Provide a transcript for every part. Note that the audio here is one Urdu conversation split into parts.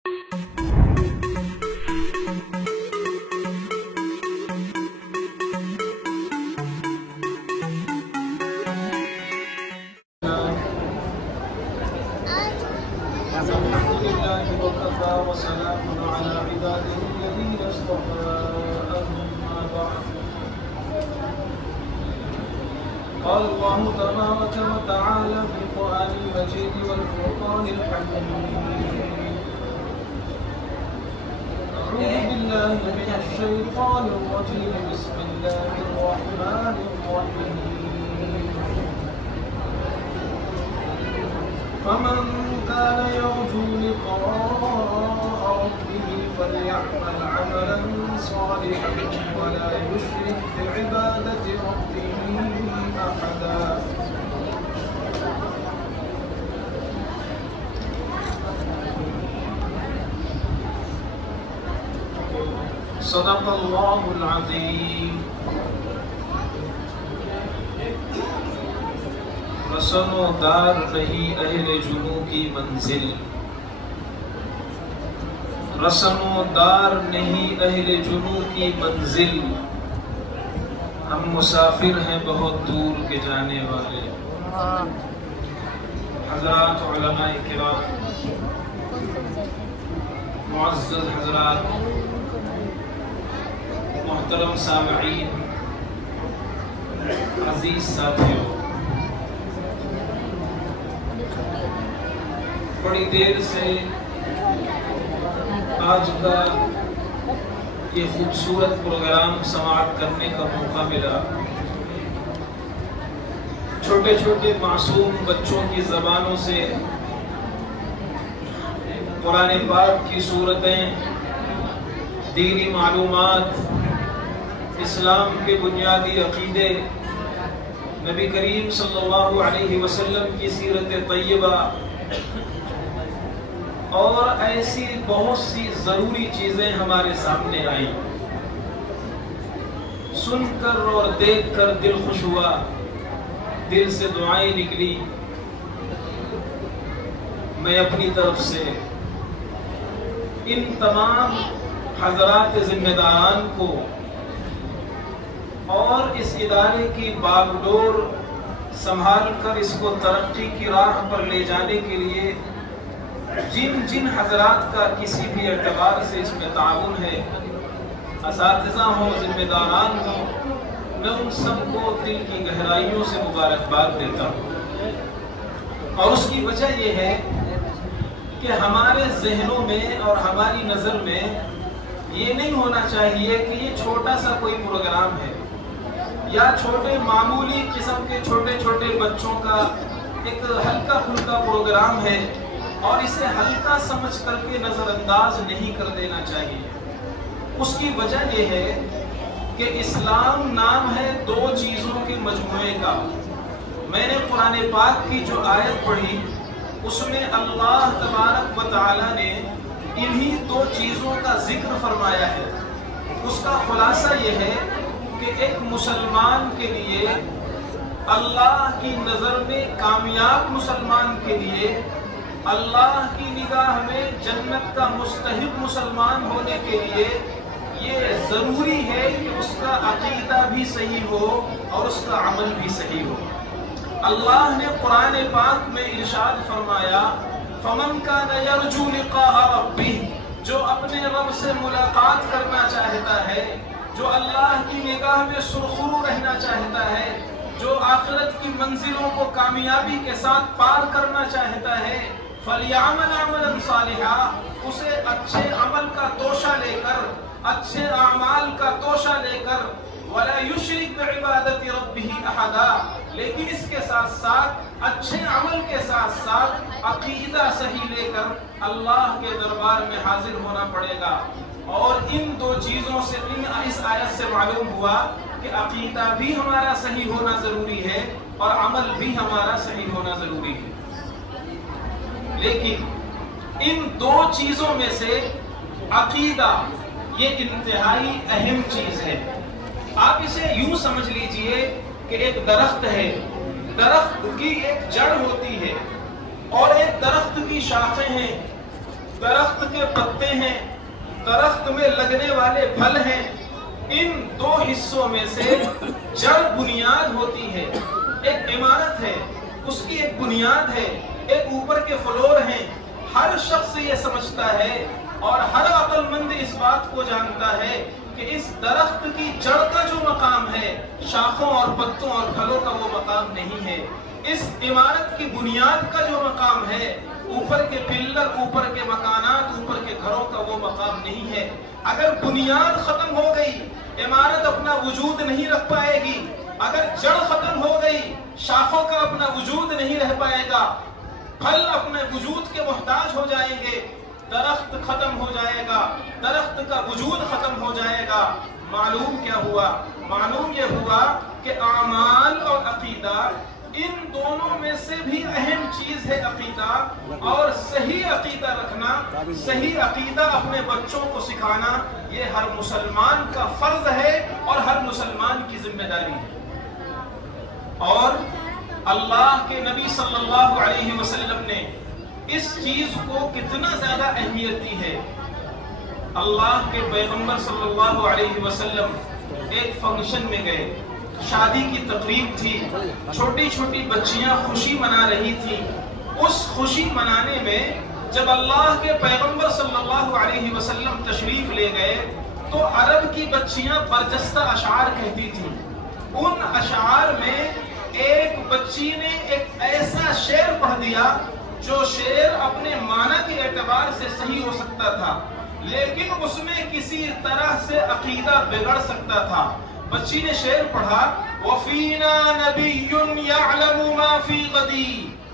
وسلام على عباده الذين اصطفى أما بعد. قال الله تبارك وتعالى في القرآن المجيد والفرقان الحكيم: أعوذ بالله من الشيطان الرجيم. بسم الله الرحمن الرحيم. فمن كان يرجو لقاء ربه فليعمل عملا صالحا ولا يشرك بعبادة ربه أحدا. صدق الله العظيم. رسم و دار نہیں اہل جنو کی منزل، رسم و دار نہیں اہل جنو کی منزل، ہم مسافر ہیں بہت دور کے جانے والے۔ حضرات علماء کرام، معزز حضرات، محترم سامعین، عزیز ساتھیوں، بڑی دیر سے آج کا یہ خوبصورت پروگرام سماعت کرنے کا موقع ملا۔ چھوٹے چھوٹے معصوم بچوں کی زبانوں سے قرآن پاک کی سورتیں، دینی معلومات، اسلام کے بنیادی عقیدے، نبی کریم صلی اللہ علیہ وسلم کی سیرت طیبہ اور ایسی بہت سی ضروری چیزیں ہمارے سامنے آئیں۔ سن کر اور دیکھ کر دل خوش ہوا، دل سے دعائیں نکلی۔ میں اپنی طرف سے ان تمام حضرات ذمہ داران کو اور اس ادارے کی باغ ڈور سنبھال کر اس کو ترقی کی راہ پر لے جانے کے لیے جن جن حضرات کا کسی بھی اعتبار سے اس میں تعاون ہے، اساتذہ ہوں، ذمہ داران ہوں، میں ان سب کو دل کی گہرائیوں سے مبارکباد دیتا ہوں۔ اور اس کی وجہ یہ ہے کہ ہمارے ذہنوں میں اور ہماری نظر میں یہ نہیں ہونا چاہیے کہ یہ چھوٹا سا کوئی پروگرام ہے یا چھوٹے معمولی قسم کے چھوٹے چھوٹے بچوں کا ایک ہلکا پھلکا پروگرام ہے اور اسے ہلکا سمجھ کر کے نظر انداز نہیں کر دینا چاہیے۔ اس کی وجہ یہ ہے کہ اسلام نام ہے دو چیزوں کے مجموعے کا۔ میں نے قرآن پاک کی جو آیت پڑھی اس میں اللہ تبارک و تعالی نے انہی دو چیزوں کا ذکر فرمایا ہے۔ اس کا خلاصہ یہ ہے کہ ایک مسلمان کے لیے، اللہ کی نظر میں کامیاب مسلمان کے لیے، اللہ کی نگاہ میں جنت کا مستحق مسلمان ہونے کے لیے یہ ضروری ہے کہ اس کا عقیدہ بھی صحیح ہو اور اس کا عمل بھی صحیح ہو۔ اللہ نے قرآن پاک میں ارشاد فرمایا: فَمَنْ كَانَ يَرْجُو لِقَاءَ رَبِّهِ، جو اپنے رب سے ملاقات کرنا چاہتا ہے، جو اللہ کی نگاہ میں سرخرو رہنا چاہتا ہے، جو آخرت کی منزلوں کو کامیابی کے ساتھ پار کرنا چاہتا ہے، فَلْيَعْمَلْ عَمَلًا صَالِحًا، اسے اچھے عمل کا توشہ لے کر، اچھے اعمال کا توشہ لے کر، وَلَا يُشْرِكْ بِعِبَادَةِ رَبِّهِ أَحَدًا، لیکن اس کے ساتھ ساتھ اچھے عمل کے ساتھ ساتھ عقیدہ صحیح لے کر اللہ کے دربار میں حاضر ہونا پڑے گا۔ اور ان دو چیزوں سے اس آیت سے معلوم ہوا کہ عقیدہ بھی ہمارا صحیح ہونا ضروری ہے اور عمل بھی ہمارا صحیح ہونا ضروری ہے۔ لیکن ان دو چیزوں میں سے عقیدہ یہ انتہائی اہم چیز ہے۔ آپ اسے یوں سمجھ لیجئے کہ ایک درخت ہے، درخت کی ایک جڑ ہوتی ہے اور ایک درخت کی شاخیں ہیں۔ درخت کے پتے ہیں، درخت میں لگنے والے پھل ہیں، ان دو حصوں میں سے جڑ بنیاد ہوتی ہے، ایک عمارت ہے، اس کی ایک بنیاد ہے، ایک اوپر کے فلور ہیں۔ ہر شخص یہ سمجھتا ہے اور ہر عقل مند اس بات کو جانتا ہے کہ اس درخت کی جڑ کا جو مقام ہے شاخوں اور پتوں اور پھلوں کا وہ مقام نہیں ہے۔ اس عمارت کی بنیاد کا جو مقام ہے، اوپر کے پلر، اوپر کے مکانات، اوپر کے گھروں کا وہ مقام نہیں ہے۔ اگر بنیاد ختم ہو گئی، عمارت اپنا وجود نہیں رکھ پائے گی۔ اگر جڑ ختم ہو گئی، شاخوں کا اپنا وجود نہیں رہ پائے گا، پھل اپنے وجود کے محتاج ہو جائیں گے، درخت ختم ہو جائے گا، درخت کا وجود ختم ہو جائے گا۔ معلوم کیا ہوا؟ معلوم یہ ہوا کہ اعمال اور عقیدہ، ان دونوں میں سے بھی اہم چیز ہے عقیدہ، اور صحیح عقیدہ رکھنا، صحیح عقیدہ اپنے بچوں کو سکھانا، یہ ہر مسلمان کا فرض ہے اور ہر مسلمان کی ذمہ داری ہے۔ اور اللہ کے نبی صلی اللہ علیہ وسلم نے اس چیز کو کتنا زیادہ اہمیت دی ہے۔ اللہ کے پیغمبر صلی اللہ علیہ وسلم ایک فنکشن میں گئے، شادی کی تقریب تھی، چھوٹی چھوٹی بچیاں خوشی منا رہی تھیں۔ اس خوشی منانے میں جب اللہ کے پیغمبر صلی اللہ علیہ وسلم تشریف لے گئے تو عرب کی بچیاں برجستہ اشعار کہتی تھیں۔ ان اشعار میں ایک بچی نے ایک ایسا شعر پڑھ دیا جو شعر اپنے معنی کے اعتبار سے صحیح ہو سکتا تھا، لیکن اس میں کسی طرح سے عقیدہ بگڑ سکتا تھا۔ بچی نے شعر پڑھا، وَفِينَا نَبِيٌّ يَعْلَمُ مَا فِي غَدِي،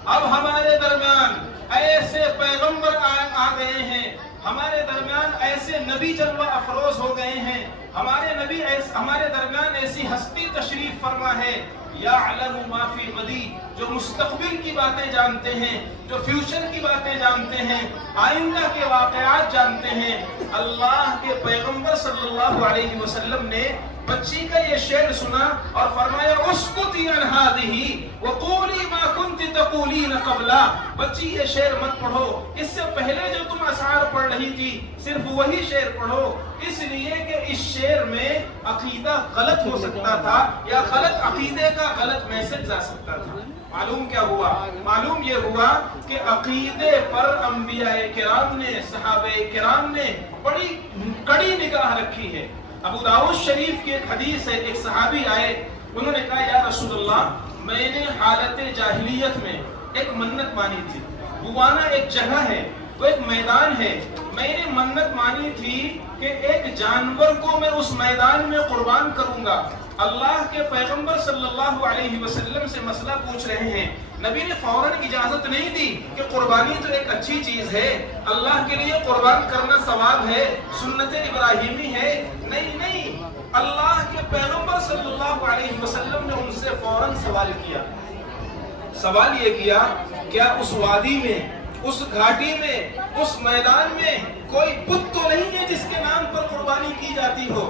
اب ہمارے درمیان ایسے پیغمبر آ گئے ہیں، ہمارے درمیان ایسے نبی جلوہ افروز ہو گئے ہیں، ہمارے درمیان ایسی ہستی تشریف فرما ہے، یعلم ما فی غدی، جو مستقبل کی باتیں جانتے ہیں، جو فیوچر کی باتیں جانتے ہیں، آئندہ کے واقعات جانتے ہیں۔ اللہ کے پیغمبر صلی اللہ علیہ وسلم نے بچی کا یہ شعر سنا اور فرمایا اسکتی عن ہذہ وقولی ما کنت تقولین قبلا، بچی یہ شعر مت پڑھو، اس سے پہلے جو تم اشعار پڑھ رہی تھی صرف وہی شعر پڑھو، اس لیے کہ اس شعر میں عقیدہ غلط ہو سکتا تھا یا غلط عقیدے کا غلط میسج جا سکتا تھا۔ معلوم کیا ہوا؟ معلوم یہ ہوا کہ عقیدے پر انبیاء کرام نے، صحابہ کرام نے بڑی کڑی نگاہ رکھی ہے۔ ابو داؤد شریف کی ایک حدیث ہے، ایک صحابی آئے، انہوں نے کہا یا رسول اللہ، میں نے حالت جاہلیت میں ایک منت مانی تھی۔ بوانا ایک جگہ ہے، وہ ایک میدان ہے، میں نے منت مانی تھی کہ ایک جانور کو میں اس میدان میں قربان کروں گا۔ اللہ کے پیغمبر صلی اللہ علیہ وسلم سے مسئلہ پوچھ رہے ہیں، نبی نے فوراً اجازت نہیں دی کہ قربانی تو ایک اچھی چیز ہے، اللہ کے لیے قربان کرنا ثواب ہے، سنت ابراہیمی ہے، نہیں، اللہ کے پیغمبر صلی اللہ علیہ وسلم نے ان سے فوراً سوال کیا۔ سوال یہ کیا، کیا اس وادی میں، اس گھاٹی میں، اس میدان میں کوئی بت تو نہیں ہے جس کے نام پر قربانی کی جاتی ہو؟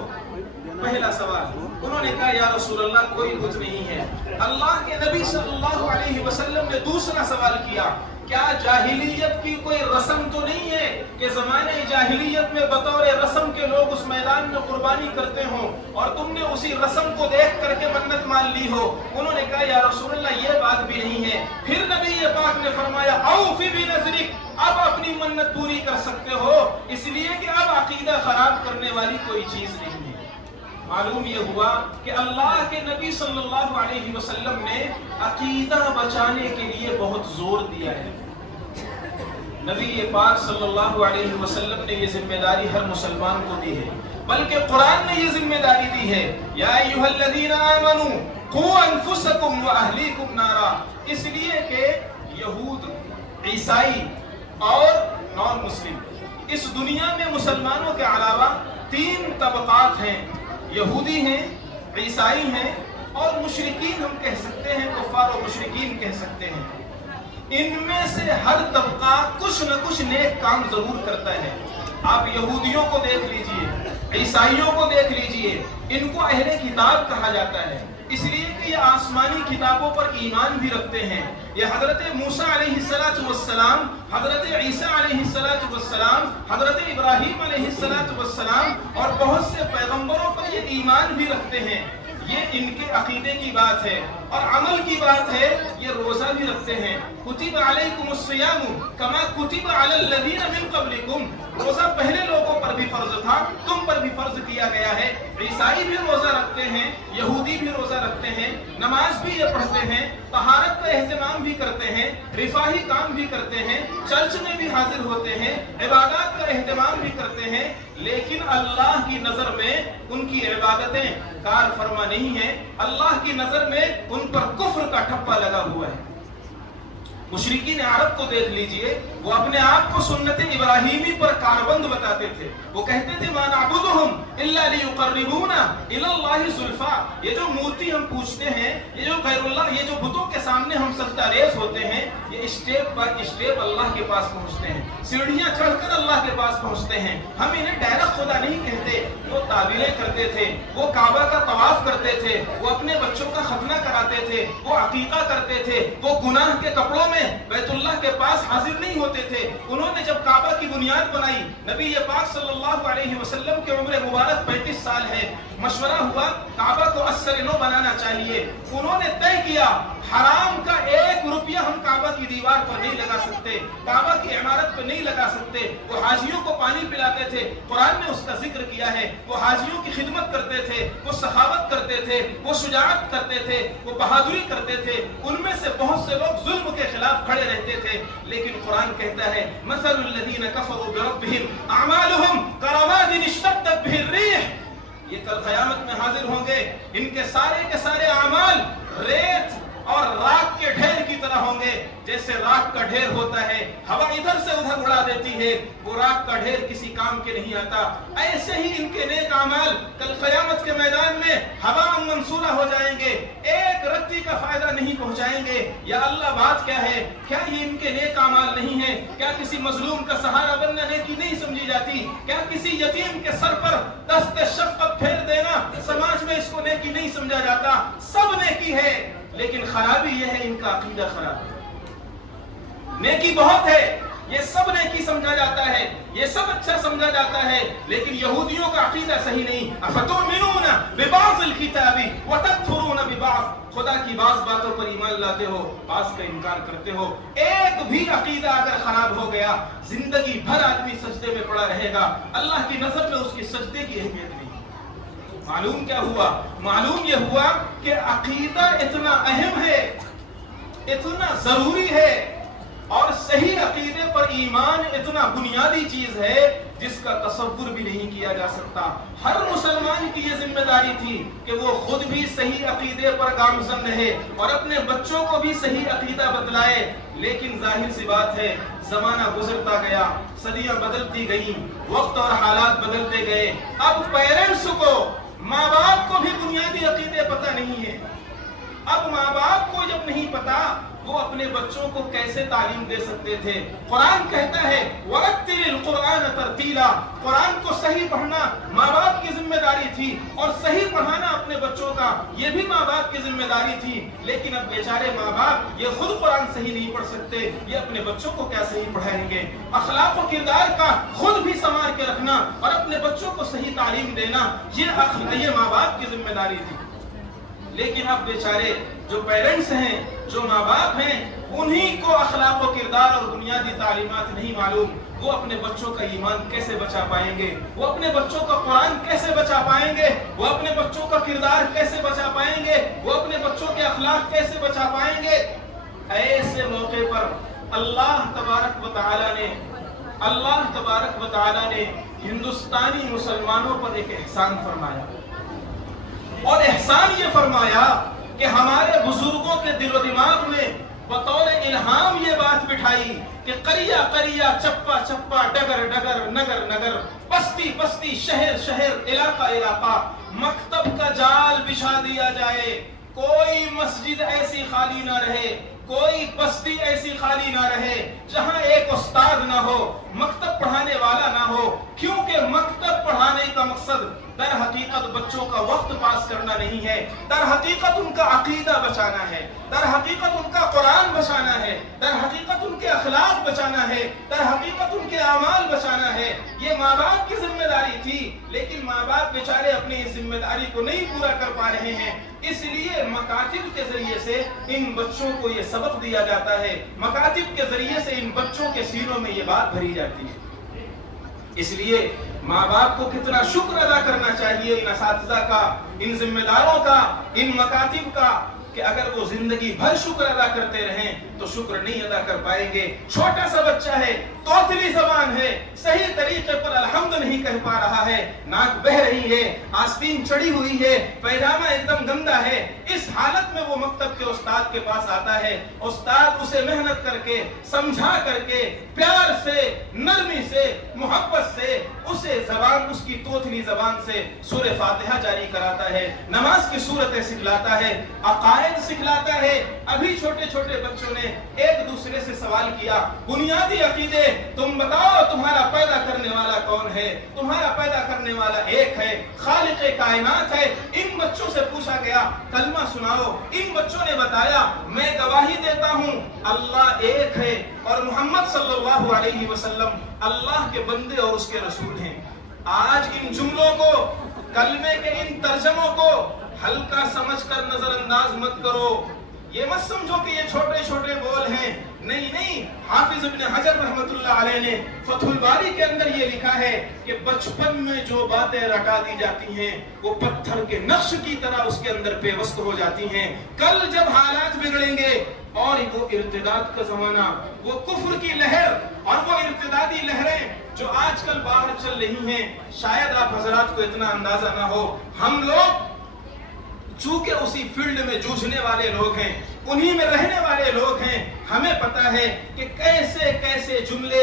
پہلا سوال۔ انہوں نے کہا یا رسول اللہ کوئی بت نہیں ہے۔ اللہ کے نبی صلی اللہ علیہ وسلم نے دوسرا سوال کیا، کیا جاہلیت کی کوئی رسم تو نہیں ہے کہ زمانے جاہلیت میں بطور رسم کے لوگ اس میدان میں قربانی کرتے ہوں اور تم نے اسی رسم کو دیکھ کر کے منت مان لی ہو؟ انہوں نے کہا یا رسول اللہ یہ بات بھی نہیں ہے۔ پھر نبی پاک نے فرمایا اوفی بنذرک، اب اپنی منت پوری کر سکتے ہو، اس لیے کہ اب عقیدہ خراب کرنے والی کوئی چیز نہیں ہے۔ معلوم یہ ہوا کہ اللہ کے نبی صلی اللہ علیہ وسلم نے عقیدہ بچانے کے لیے بہت زور دیا ہے۔ نبی پاک صلی اللہ علیہ وسلم نے یہ ذمہ داری ہر مسلمان کو دی ہے، بلکہ قرآن نے یہ ذمہ داری دی ہے، یا ایھا الذین آمنوا قوا انفسکم واہلیکم نارا، اس لیے کہ یہود، عیسائی اور نان مسلم، اس دنیا میں مسلمانوں کے علاوہ 3 طبقات ہیں، یہودی ہیں، عیسائی ہیں اور مشرکین، ہم کہہ سکتے ہیں کفار و مشرکین کہہ سکتے ہیں۔ ان میں سے ہر طبقہ کچھ نہ کچھ نیک کام ضرور کرتا ہے۔ آپ یہودیوں کو دیکھ لیجئے، عیسائیوں کو دیکھ لیجئے، ان کو اہل کتاب کہا جاتا ہے، اس لیے کہ یہ آسمانی کتابوں پر ایمان بھی رکھتے ہیں. یہ حضرت موسیٰ علیہ السلام، حضرت عیسیٰ علیہ السلام، حضرت ابراہیم علیہ السلام اور بہت سے پیغمبروں پر یہ ایمان بھی رکھتے ہیں. یہ ان کے عقیدے کی بات ہے. اور عمل کی بات ہے، یہ روزہ بھی رکھتے ہیں. کتب علیکم الصیام کما کتب علی الذین من قبلکم. روزہ پہلے لوگوں پر بھی فرض تھا، تم پر بھی فرض کیا گیا ہے. عیسائی بھی روزہ رکھتے ہیں، یہودی بھی روزہ رکھتے ہیں، نماز بھی یہ پڑھتے ہیں، طہارت کا اہتمام بھی کرتے ہیں، رفاہی کام بھی کرتے ہیں، چرچ میں بھی حاضر ہوتے ہیں، عبادات کا اہتمام بھی کرتے ہیں. لیکن اللہ کی نظر میں ان کی عبادتیں کار فرما نہیں ہیں. اللہ کی نظر میں ان پر کفر کا ٹھپا لگا ہوا ہے. مشرکین عرب کو دیکھ لیجئے، وہ اپنے آپ کو سنت ابراہیمی پر کاربند بتاتے تھے. وہ کہتے تھے ما نعبدہم الا لیقربونا الی اللہ زلفا. یہ جو مورتی ہم پوچھتے ہیں، یہ جو غیر اللہ، یہ جو بتوں کے سامنے ہم سجدہ ریز ہوتے ہیں، یہ اسٹیپ پر اسٹیپ اللہ کے پاس پہنچتے ہیں، سیڑھیاں چڑھ کر اللہ کے پاس پہنچتے ہیں. ہم انہیں ڈائریکٹ خدا نہیں کہتے. وہ تعبیریں کرتے تھے، وہ کعبہ کا طواف کرتے تھے، وہ اپنے بچوں کا ختنہ کراتے تھے، وہ عقیقہ کرتے تھے، وہ گناہ کے کپڑوں میں بیت اللہ کے پاس حاضر نہیں ہوتے تھے. انہوں نے جب کعبہ کی بنیاد بنائی، نبی پاک صلی اللہ علیہ وسلم کی عمر مبارک 35 سال ہے. مشورہ ہوا کعبہ کو اثر نو بنانا چاہیے. انہوں نے طے کیا حرام کا 1 روپیہ ہم کعبہ کی دیوار پر نہیں لگا سکتے، کعبہ کی عمارت پر نہیں لگا سکتے. وہ حاجیوں کو پانی پلاتے تھے، قرآن نے اس کا ذکر کیا ہے. وہ حاجیوں کی خدمت کرتے تھے، وہ سخاوت کرتے تھے، وہ شجاعت کرتے تھے، وہ بہادری کرتے تھے. ان میں سے بہت سے لوگ ظلم کے خلاف کھڑے رہتے تھے. لیکن قرآن کہتا ہے مثل الذین کفروا بربہم اعمالہم کرماد اشتدت بہ الریح. یہ کل قیامت میں حاضر ہوں گے، ان کے سارے اعمال ریت اور راکھ کے ڈھیر کی طرح ہوں گے. جیسے راکھ کا ڈھیر ہوتا ہے، ہوا ادھر سے ادھر اڑا دیتی ہے، وہ راکھ کا ڈھیر کسی کام کے نہیں آتا. ایسے ہی ان کے نیک اعمال کل قیامت کے میدان میں ہوا منصورہ ہو جائیں گے، ایک رتی کا فائدہ نہیں پہنچائیں گے. یا اللہ بات کیا ہے؟ کیا یہ ان کے نیک اعمال نہیں ہیں؟ کیا کسی مظلوم کا سہارا بننا نیکی نہیں سمجھی جاتی؟ کیا کسی یتیم کے سر پر دست شفقت پھیر دینا سماج میں اس کو نیکی نہیں سمجھا جاتا؟ سب نیکی ہے، لیکن خرابی یہ ہے ان کا عقیدہ خراب ہے. نیکی بہت ہے، یہ سب نیکی سمجھا جاتا ہے، یہ سب اچھا سمجھا جاتا ہے، لیکن یہودیوں کا عقیدہ صحیح نہیں. افتؤمنون ببعض الکتاب وتکفرون ببعض. خدا کی بعض باتوں پر ایمان لاتے ہو، بعض کا انکار کرتے ہو. ایک بھی عقیدہ اگر خراب ہو گیا، زندگی بھر آدمی سجدے میں پڑا رہے گا. اللہ کی نظر میں اس کی سجدے کی اہمیت نہیں. معلوم کیا ہوا؟ معلوم یہ ہوا کہ عقیدہ اتنا اہم ہے، اتنا ضروری ہے، اور صحیح عقیدے پر ایمان اتنا بنیادی چیز ہے جس کا تصور بھی نہیں کیا جا سکتا. ہر مسلمان کی یہ ذمہ داری تھی کہ وہ خود بھی صحیح عقیدے پر گامزن رہے اور اپنے بچوں کو بھی صحیح عقیدہ بتلائے. لیکن ظاہر سی بات ہے، زمانہ گزرتا گیا، صدیاں بدلتی گئیں، وقت اور حالات بدلتے گئے. اب پیرنٹس کو، ماں باپ کو بھی بنیادی عقیدے پتہ نہیں ہے. اب ماں باپ کو جب نہیں پتا، وہ اپنے بچوں کو کیسے تعلیم دے سکتے تھے؟ قرآن کہتا ہے وَرَتِّلِ الْقُرْآنَ تَرْتِيلًا. قرآن کو صحیح پڑھنا ماں باپ کی ذمہ داری تھی، اور صحیح پڑھانا اپنے بچوں کا یہ بھی ماں باپ کی ذمہ داری تھی. لیکن اب بیچارے ماں باپ یہ خود قرآن صحیح نہیں پڑھ سکتے، یہ اپنے بچوں کو کیا صحیح پڑھائیں گے؟ اخلاق و کردار کا خود بھی سنوار کے رکھنا اور اپنے بچوں کو صحیح تعلیم دینا، یہ ماں باپ کی ذمہ داری تھی. لیکن اب بیچارے جو پیرنٹس ہیں، جو ماں باپ ہیں، انہی کو اخلاق و کردار اور بنیادی تعلیمات نہیں معلوم. وہ اپنے بچوں کا ایمان کیسے بچا پائیں گے؟ وہ اپنے بچوں کا قرآن کیسے بچا پائیں گے؟ وہ اپنے بچوں کا کردار کیسے بچا پائیں گے؟ وہ اپنے بچوں کے اخلاق کیسے بچا پائیں گے؟ ایسے موقع پر اللہ تبارک و تعالی نے ہندوستانی مسلمانوں پر ایک احسان فرمایا، اور احسان یہ فرمایا کہ ہمارے بزرگوں کے دل و دماغ میں بطور الہام یہ بات بٹھائی کہ قریہ قریہ، چپا چپا، ڈگر ڈگر، نگر نگر، بستی بستی، شہر شہر، علاقہ علاقہ مکتب کا جال بچھا دیا جائے. کوئی مسجد ایسی خالی نہ رہے، کوئی بستی ایسی خالی نہ رہے جہاں ایک استاد نہ ہو، مکتب پڑھانے والا نہ ہو. کیونکہ مکتب پڑھانے کا مقصد در حقیقت بچوں کا وقت پاس کرنا نہیں ہے، در حقیقت ان کا عقیدہ بچانا ہے، در حقیقت ان کا قرآن بچانا ہے، در حقیقت ان کے اخلاق بچانا ہے، در حقیقت ان کے اعمال بچانا ہے۔ یہ ماں باپ کی ذمہ داری تھی، لیکن ماں باپ بیچارے اپنی اس ذمہ داری کو نہیں پورا کر پا رہے ہیں، اس لیے مکاتب کے ذریعے سے ان بچوں کو یہ سبق دیا جاتا ہے، مکاتب کے ذریعے سے ان بچوں کے سینوں میں یہ بات بھری جاتی ہے۔ اس لیے ماں باپ کو کتنا شکر ادا کرنا چاہیے ان اساتذہ کا، ان ذمہ داروں کا، ان مکاتب کا، کہ اگر وہ زندگی بھر شکر ادا کرتے رہیں تو شکر نہیں ادا کر پائیں گے۔ چھوٹا سا بچہ ہے، توتلی زبان ہے، صحیح طریقے پر الحمد نہیں کہہ پا رہا ہے، ناک بہ رہی ہے، آستین چڑھی ہوئی ہے، پیجامہ ایک دم گندا ہے، اس حالت میں وہ مکتب کے استاد کے پاس آتا ہے، استاد اسے محنت کر کے، سمجھا کر کے، پیار سے، نرمی سے، محبت سے اسے زبان، اس کی توتلی زبان سے سورہ فاتحہ جاری کراتا ہے، نماز کی صورتیں سکھلاتا ہے، عقائد سکھلاتا ہے۔ ابھی چھوٹے چھوٹے بچوں نے ایک دوسرے سے سوال کیا، بنیادی عقیدے، تم بتاؤ تمہارا پیدا کرنے والا کون ہے؟ تمہارا پیدا کرنے والا ایک ہے، خالق کائنات ہے۔ ان بچوں سے پوچھا گیا کلمہ سناؤ، ان بچوں نے بتایا میں گواہی دیتا ہوں اللہ ایک ہے اور محمد صلی اللہ علیہ وسلم اللہ کے بندے اور اس کے رسول ہیں۔ آج ان جملوں کو، کلمے کے ان ترجموں کو ہلکا سمجھ کر نظر انداز مت کرو، یہ مت سمجھو کہ یہ چھوٹے چھوٹے بول ہیں، نہیں، حافظ ابن حجر رحمت اللہ علیہ نے فتح الباری کے اندر یہ لکھا ہے کہ بچپن میں جو باتیں رٹا دی جاتی ہیں وہ پتھر کے نقش کی طرح اس کے اندر پیوست ہو جاتی ہیں۔ کل جب حالات بگڑیں گے اور وہ ارتداد کا زمانہ، وہ کفر کی لہر اور وہ ارتدادی لہریں جو آج کل باہر چل رہی ہیں، شاید آپ حضرات کو اتنا اندازہ نہ ہو، ہم لوگ چونکہ اسی فیلڈ میں جوجھنے والے لوگ ہیں، انہی میں رہنے والے لوگ ہیں، ہمیں پتا ہے کہ کیسے کیسے جملے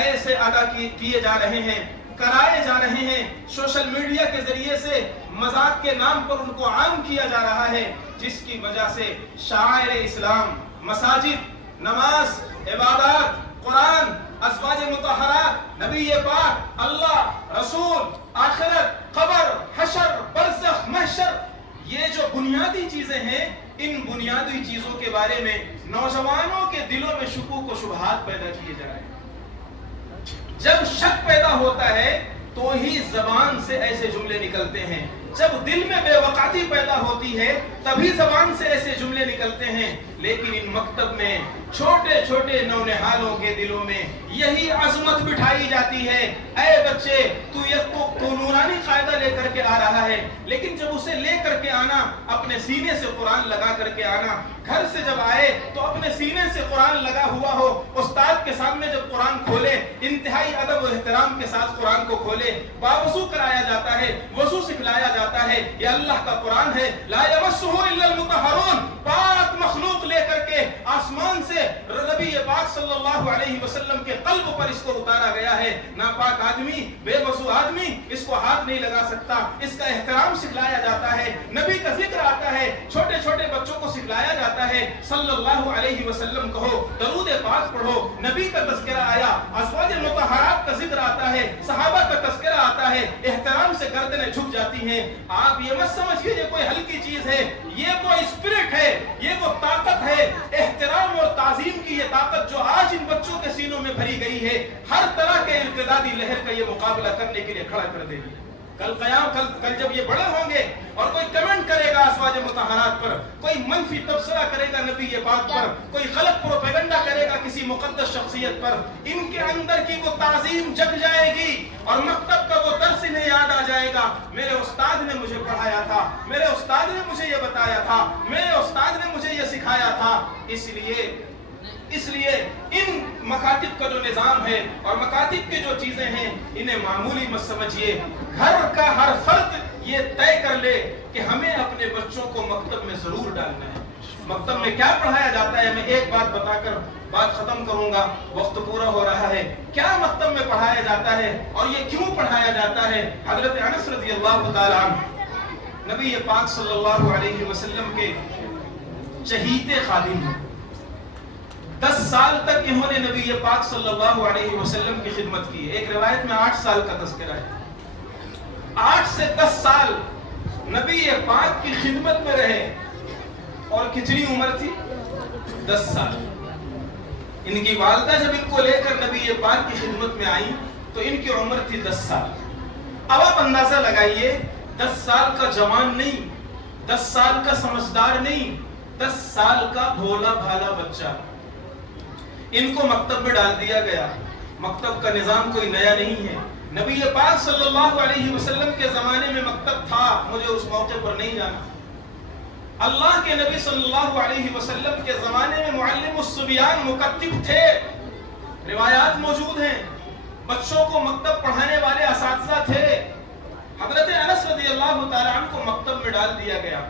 ایسے ادا کیے جا رہے ہیں، کرائے جا رہے ہیں، سوشل میڈیا کے ذریعے سے مذاق کے نام پر ان کو عام کیا جا رہا ہے، جس کی وجہ سے شعائر اسلام، مساجد، نماز، عبادات، قرآن، ازواج مطہرات، نبی پاک، اللہ، رسول، آخرت، قبر، حشر، برزخ، محشر، یہ جو بنیادی چیزیں ہیں، ان بنیادی چیزوں کے بارے میں نوجوانوں کے دلوں میں شکوک و شبہات پیدا کیے جا رہے ہیں۔ جب شک پیدا ہوتا ہے تو ہی زبان سے ایسے جملے نکلتے ہیں، جب دل میں بے وقاتی پیدا ہوتی ہے تبھی زبان سے ایسے جملے نکلتے ہیں۔ لیکن ان مکتب میں چھوٹے چھوٹے نونہالوں کے دلوں میں یہی عظمت بٹھائی جاتی ہے، اے بچے تو نورانی قاعدہ لے کر کے آ رہا ہے، لیکن جب اسے لے کر کے آنا، اپنے سینے سے قرآن لگا کر کے آنا، گھر سے جب آئے تو اپنے سینے سے قرآن لگا ہوا ہو، استاد کے سامنے جب قرآن کھولے انتہائی ادب و احترام کے ساتھ قرآن کو کھولے، باوضو کرایا جاتا ہے، وضو سکھلایا جاتا ہے، یہ اللہ کا قرآن ہے، لا یمسہ الا المطہرون، پاک مخلوق لے کر کے آسمان سے نبی پاک صلی اللہ علیہ وسلم کے قلب پر اس کو اتارا گیا ہے۔ ناپاک آدمی، بے وضو آدمی اس کو ہاتھ نہیں لگا سکتا، اس کا احترام سکھلایا جاتا ہے، نبی کا ذکر آتا ہے، چھوٹے چھوٹے بچوں کو سکھلایا جاتا ہے، صلی اللہ علیہ وسلم کہو، درود پاک پڑھو، نبی کا تذکرہ آیا، ازواج مطہرات کا ذکر آتا ہے، صحابہ کا تذکرہ آتا ہے، احترام سے گردنیں جھک جاتی ہیں۔ آپ یہ مت سمجھیے یہ کوئی ہلکی چیز ہے، یہ وہ اسپرٹ ہے، یہ وہ طاقت ہے، احترام اور تعظیم کی یہ طاقت جو آج ان بچوں کے سینوں میں بھری گئی ہے، ہر طرح کے ارتدادی لہر کا یہ مقابلہ کرنے کے لیے کھڑا کر دے گی۔ کل جب یہ بڑے ہوں گے اور کوئی کمنٹ کرے گا ازواج مطہرات پر، کوئی منفی تبصرہ کرے گا نبی پاک پر، کوئی غلط پروپیگنڈا کرے گا کسی مقدس شخصیت پر، ان کے اندر کی وہ تعظیم جگ جائے گی اور مکتب کا وہ درس انہیں یاد آ جائے گا، میرے استاد نے مجھے پڑھایا تھا، میرے استاد نے مجھے یہ بتایا تھا، میرے استاد نے مجھے یہ سکھایا تھا۔ اس لیے ان مکاتب کا جو نظام ہے اور مکاتب کی جو چیزیں ہیں انہیں معمولی مت سمجھیے۔ گھر کا ہر فرد یہ طے کر لے کہ ہمیں اپنے بچوں کو مکتب میں ضرور ڈالنا ہے۔ مکتب میں کیا پڑھایا جاتا ہے، میں ایک بات بتا کر بات ختم کروں گا، وقت پورا ہو رہا ہے۔ کیا مکتب میں پڑھایا جاتا ہے اور یہ کیوں پڑھایا جاتا ہے؟ حضرت انس رضی اللہ تعالی عنہ نبی پاک صلی اللہ علیہ وسلم کے چہیتے خادم ہیں، 10 سال تک انہوں نے نبی پاک صلی اللہ علیہ وسلم کی خدمت کی، ایک روایت میں 8 سال کا تذکرہ ہے۔ 8 سے 10 سال نبی پاک کی خدمت میں رہے، اور کتنی عمر تھی؟ 10 سال۔ ان کی والدہ جب ان کو لے کر نبی پاک کی خدمت میں آئی تو ان کی عمر تھی 10 سال۔ اب آپ اندازہ لگائیے، 10 سال کا جوان نہیں، 10 سال کا سمجھدار نہیں، 10 سال کا بھولا بھالا بچہ، ان کو مکتب میں ڈال دیا گیا۔ مکتب کا نظام کوئی نیا نہیں ہے، نبی پاک صلی اللہ علیہ وسلم کے زمانے میں مکتب تھا، مجھے اس موقع پر نہیں جانا۔ اللہ کے نبی صلی اللہ علیہ وسلم کے زمانے میں معلم الصبیان مکتب تھے، روایات موجود ہیں، بچوں کو مکتب پڑھانے والے اساتذہ تھے۔ حضرت انس رضی اللہ تعالیٰ عنہ کو مکتب میں ڈال دیا گیا۔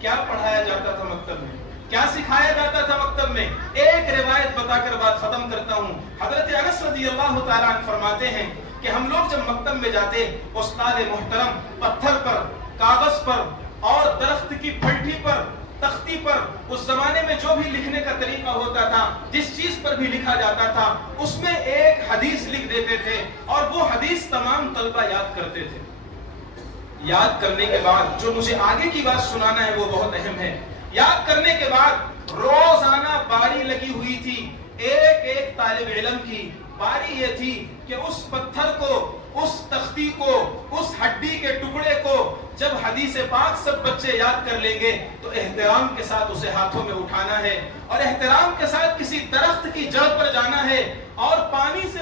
کیا پڑھایا جاتا تھا مکتب میں؟ کیا سکھایا جاتا تھا مکتب میں؟ ایک روایت بتا کر بات ختم کرتا ہوں۔ حضرت انس رضی اللہ تعالیٰ عنہ فرماتے ہیں کہ ہم لوگ جب مکتب میں جاتے، استاد محترم پتھر پر، کاغذ پر اور درخت کی پھلٹی پر، تختی پر، اس زمانے میں جو بھی لکھنے کا طریقہ ہوتا تھا، جس چیز پر بھی لکھا جاتا تھا، اس میں ایک حدیث لکھ دیتے تھے، اور وہ حدیث تمام طلبہ یاد کرتے تھے۔ یاد کرنے کے بعد جو مجھے آگے کی بات سنانا ہے وہ بہت اہم ہے۔ یاد کرنے کے بعد روزانہ باری لگی ہوئی تھی ایک ایک طالب علم کی۔ باری یہ تھی کہ اس پتھر کو، اس تختی کو، اس ہڈی کے ٹکڑے کو جب حدیث پاک سب بچے یاد کر لیں گے تو احترام کے ساتھ اسے ہاتھوں میں اٹھانا ہے، اور احترام کے ساتھ کسی درخت کی جڑ پر جانا ہے، اور پانی سے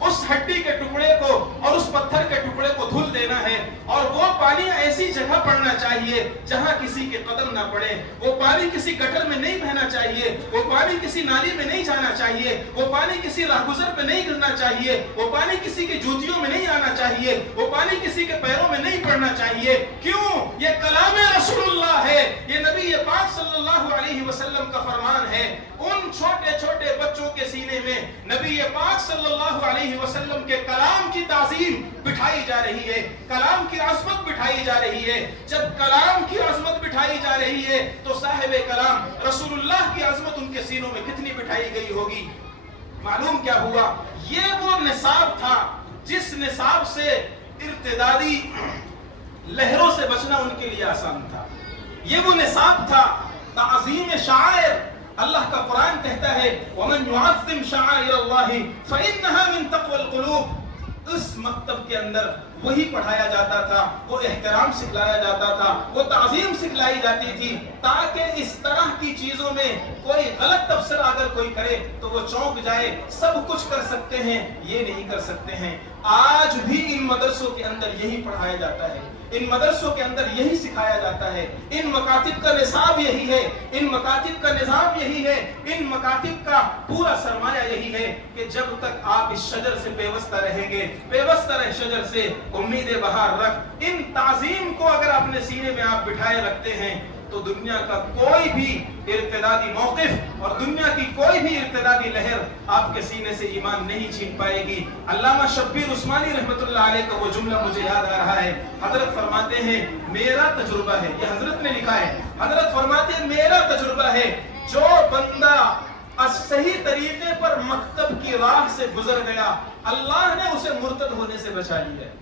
اس ہڈی کے ٹکڑے کو اور اس پتھر کے ٹکڑے کو دھل دینا ہے، اور وہ پانی ایسی جگہ پڑنا چاہیے جہاں کسی کے قدم نہ پڑے، وہ پانی کسی گٹر میں نہیں بہنا چاہیے، وہ پانی کسی نالی میں نہیں جانا چاہیے، وہ پانی کسی راہگزر پہ نہیں گرنا چاہیے، وہ پانی کسی کی جوتیوں میں نہیں آنا چاہیے، وہ پانی کسی کے پیروں میں نہیں پڑنا چاہیے۔ کیوں؟ یہ کلام رسول اللہ ہے، یہ نبی پاک صلی اللہ علیہ وسلم کا فرمان ہے۔ ان چھوٹے چھوٹے بچوں کے سینے میں نبی پاک صلی اللہ علیہ وسلم کے کلام کی تعظیم بٹھائی جا رہی ہے، کلام کی عظمت بٹھائی جا رہی ہے۔ جب کلام کی عظمت بٹھائی جا رہی ہے تو صاحب کلام رسول اللہ کی عظمت ان کے سینوں میں کتنی بٹھائی گئی ہوگی۔ معلوم کیا ہوا؟ یہ وہ نصاب تھا جس نصاب سے ارتدادی لہروں سے بچنا ان کے لیے آسان تھا۔ یہ وہ نصاب تھا تعظیم شعائر۔ اللہ کا قرآن کہتا ہے وَمَنْ يُعَظِّمْ شَعَائِرَ اللَّهِ فَإِنَّهَا مِن تَقْوَى الْقُلُوبِ۔ اس مکتب کے اندر وہی پڑھایا جاتا تھا، وہ احترام سکھلایا جاتا تھا، وہ تعظیم سکھلائی جاتی تھی، تاکہ اس طرح کی چیزوں میں کوئی غلط تبصرہ اگر کوئی کرے تو وہ چونک جائے۔ سب کچھ کر سکتے ہیں، یہ نہیں کر سکتے ہیں۔ آج بھی ان مدرسوں کے اندر یہی پڑھایا جاتا ہے، ان مدرسوں کے اندر یہی سکھایا جاتا ہے، ان مکاتب کا نصاب یہی ہے، ان مکاتب کا نظام یہی ہے، ان مکاتب کا پورا سرمایہ یہی ہے کہ جب تک آپ اس شجر سے پیوستہ رہیں گے، پیوستہ رہ شجر سے، امید بہار رکھ، ان تعظیم کو اگر اپنے سینے میں آپ بٹھائے رکھتے ہیں تو دنیا کا کوئی بھی ارتدادی موقف اور دنیا کی کوئی بھی ارتدادی لہر آپ کے سینے سے ایمان نہیں چھین پائے گی۔ علامہ شبیر عثمانی رحمۃ اللہ علیہ کا وہ جملہ مجھے یاد آ رہا ہے۔ حضرت فرماتے ہیں میرا تجربہ ہے، یہ حضرت نے لکھا ہے، حضرت فرماتے ہیں میرا تجربہ ہے، جو بندہ صحیح طریقے پر مکتب کی راہ سے گزر گیا اللہ نے اسے مرتد ہونے سے بچا لیا ہے۔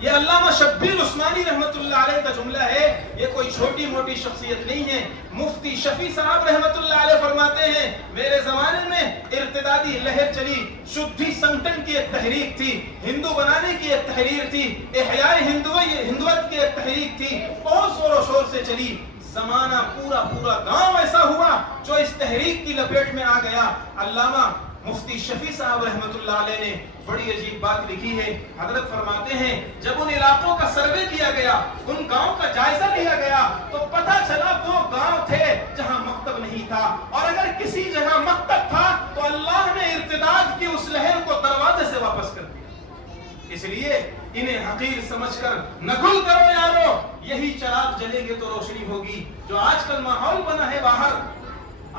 یہ علامہ شبیر عثمانی رحمت اللہ علیہ کا جملہ ہے، یہ کوئی چھوٹی موٹی شخصیت نہیں ہے۔ مفتی شفیع صاحب رحمت اللہ علیہ فرماتے ہیں میرے زمانے میں ارتدادی لہر چلی، شدھی سنگٹن کی ایک تحریک تھی، ہندو بنانے کی ایک تحریر تھی، احیاء ہندوت کی ایک تحریک تھی، بہت زور و شور سے چلی۔ زمانہ پورا گاؤں ایسا ہوا جو اس تحریک کی لپیٹ میں آ گیا۔ علامہ مفتی شفیع صاحب رحمت اللہ علیہ نے بڑی عجیب بات لکھی ہے۔ حضرت فرماتے ہیں جب ان علاقوں کا سروے کیا گیا، ان گاؤں کا جائزہ لیا گیا تو پتہ چلا وہ گاؤں تھے جہاں مکتب نہیں تھا، اور اگر کسی جگہ مکتب تھا تو اللہ نے ارتداد کی اس لہر کو دروازے سے واپس کر دیا۔ اس لیے انہیں حقیر سمجھ کر نہ گل کرو یارو، یہی چراغ جلیں گے تو روشنی ہوگی۔ جو آج کل ماحول بنا ہے باہر،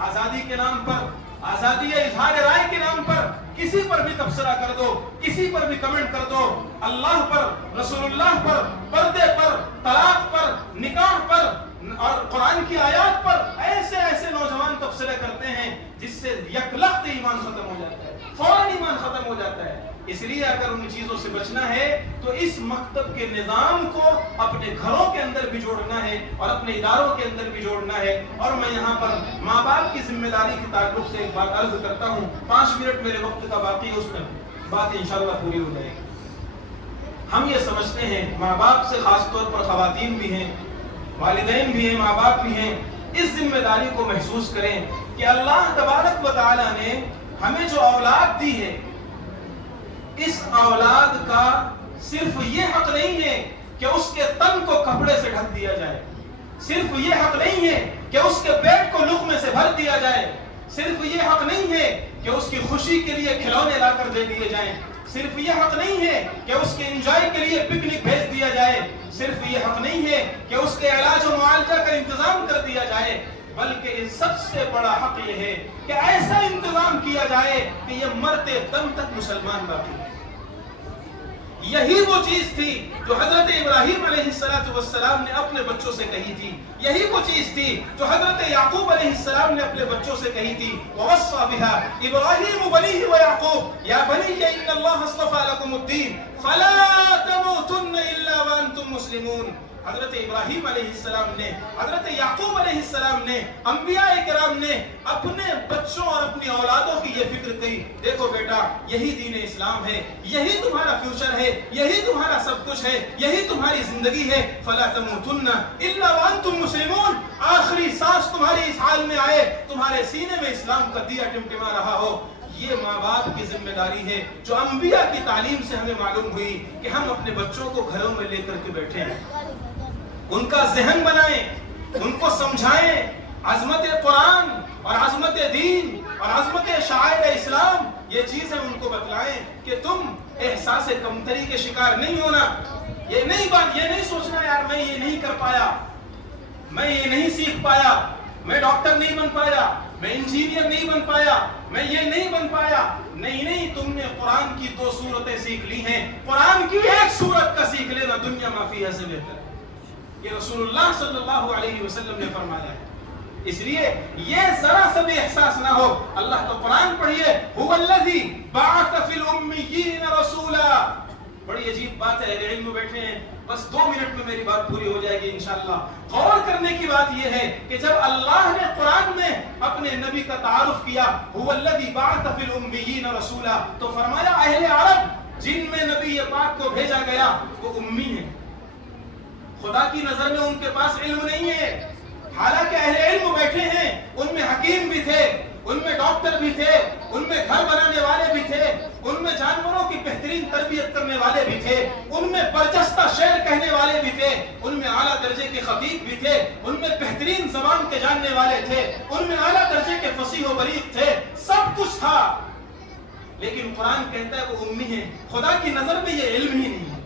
آزادی کے نام پر، آزادی اظہار رائے کے نام پر کسی پر بھی تبصرہ کر دو، کسی پر بھی کمنٹ کر دو، اللہ پر، رسول اللہ پر، پردے پر، طلاق پر، نکاح پر اور قرآن کی آیات پر ایسے نوجوان تبصرے کرتے ہیں جس سے یک لخت ایمان ختم ہو جاتا ہے، فوراً ایمان ختم ہو جاتا ہے۔ اس لیے اگر ان چیزوں سے بچنا ہے تو اس مکتب کے نظام کو اپنے گھروں کے اندر بھی جوڑنا ہے اور اپنے اداروں کے اندر بھی جوڑنا ہے. اور میں یہاں پر ماں باپ کی ذمہ داری کے تعلق سے ایک بات عرض کرتا ہوں. 5 منٹ میرے وقت کا باقی ہے، اس میں بات انشاءاللہ پوری ہو جائے گی. ہم یہ سمجھتے ہیں ماں باپ سے خاص طور پر خواتین بھی ہیں، والدین بھی ہیں، ماں باپ بھی ہیں، اس ذمہ داری کو محسوس کریں کہ اللہ تبارک و تعالی نے ہمیں جو اولاد دی ہے، اس اولاد کا صرف یہ حق نہیں ہے کہ اس کے تن کو کپڑے سے ڈھک دیا جائے، صرف یہ حق نہیں ہے کہ اس کے پیٹ کو لقمے سے بھر دیا جائے، صرف یہ حق نہیں ہے کہ اس کی خوشی کے لیے کھلونے لا کر دے دیے جائیں، صرف یہ حق نہیں ہے کہ اس کے انجوائے کے لیے پکنک بھیج دیا جائے، صرف یہ حق نہیں ہے کہ اس کے علاج و معالجہ کا انتظام کر دیا جائے، بلکہ سب سے بڑا حق یہ ہے کہ ایسا انتظام کیا جائے کہ یہ مرتے دم تک مسلمان باقی رہے. یہی وہ چیز تھی جو حضرت ابراہیم علیہ السلام نے اپنے بچوں سے کہی تھی، یہی وہ چیز تھی جو حضرت یعقوب علیہ السلام نے اپنے بچوں سے کہی تھی. وَوَصَّى بِهَا إِبْرَاهِيمُ بَنِيهِ وَيَعْقُوبُ يَا بَنِيَّ إِنَّ اللَّهَ اصْطَفَى لَكُمُ الدِّينَ فَلَا تَمُوتُنَّ إِلَّا وَأَنْتُمْ مُسْلِمُونَ. حضرت ابراہیم علیہ السلام نے، حضرت یعقوب علیہ السلام نے، انبیاء کرام نے اپنے بچوں اور اپنی اولادوں کی یہ فکر کی، دیکھو بیٹا یہی دین اسلام ہے، یہی تمہارا فیوچر ہے، یہی تمہارا سب کچھ ہے، یہی تمہاری زندگی ہے. فلا تموتن الا وانتم مسلمون. آخری سانس تمہاری اس حال میں آئے، تمہارے سینے میں اسلام کا دیا ٹمٹما رہا ہو. یہ ماں باپ کی ذمہ داری ہے جو انبیاء کی تعلیم سے ہمیں معلوم ہوئی کہ ہم اپنے بچوں کو گھروں میں لے کر کے بیٹھے ہیں، ان کا ذہن بنائیں، ان کو سمجھائیں عظمت قرآن اور عظمت دین اور عظمت شعائر اسلام. یہ چیزیں ان کو بتلائیں کہ تم احساس کمتری کے شکار نہیں ہونا. یہ نہیں سوچنا یار میں یہ نہیں کر پایا، میں یہ نہیں سیکھ پایا، میں ڈاکٹر نہیں بن پایا، میں انجینئر نہیں بن پایا، میں یہ نہیں بن پایا. نہیں، تم نے قرآن کی 2 سورتیں سیکھ لی ہیں، قرآن کی 1 سورت کا سیکھ لینا دنیا ما فیہا سے بہتر ہے. یہ رسول اللہ صلی اللہ علیہ وسلم نے فرمایا ہے. اس لیے یہ ذرا سا بھی احساس نہ ہو. اللہ کا قرآن پڑھیے، هو الذی بعث فی الامیین رسولا. بڑی عجیب بات ہے، اہل علم بیٹھے ہیں، بس 2 منٹ میں میری بات پوری ہو جائے گی انشاءاللہ. غور کرنے کی بات یہ ہے کہ جب اللہ نے قرآن میں اپنے نبی کا تعارف کیا، هو الذی بعث فی الامیین رسولا، تو فرمایا اہل عرب جن میں نبی پاک کو بھیجا گیا وہ امی ہیں، خدا کی نظر میں ان کے پاس علم نہیں ہے. حالانکہ اہل علم بیٹھے ہیں، ان میں حکیم بھی تھے، ان میں ڈاکٹر بھی تھے، ان میں گھر بنانے والے بھی تھے، ان میں جانوروں کی بہترین تربیت کرنے والے بھی تھے، ان میں برجستہ شعر کہنے والے بھی تھے، ان میں اعلیٰ درجے کے خطیب بھی تھے، ان میں بہترین زبان کے جاننے والے تھے، ان میں اعلیٰ درجے کے فصیح و بلیغ تھے، سب کچھ تھا. لیکن قرآن کہتا ہے وہ امی ہیں. خدا کی نظر میں یہ علم ہی نہیں ہے.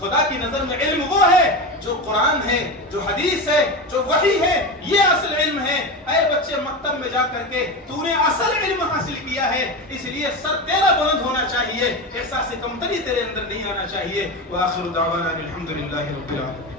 خدا کی نظر میں علم وہ ہے جو قرآن ہے، جو حدیث ہے، جو وحی ہے. یہ اصل علم ہے. اے بچے مکتب میں جا کر کے تو نے اصل علم حاصل کیا ہے، اس لیے سر تیرا بلند ہونا چاہیے، احساس کمتری تیرے اندر نہیں آنا چاہیے. وآخر دعوانا الحمدللہ رب العالمین.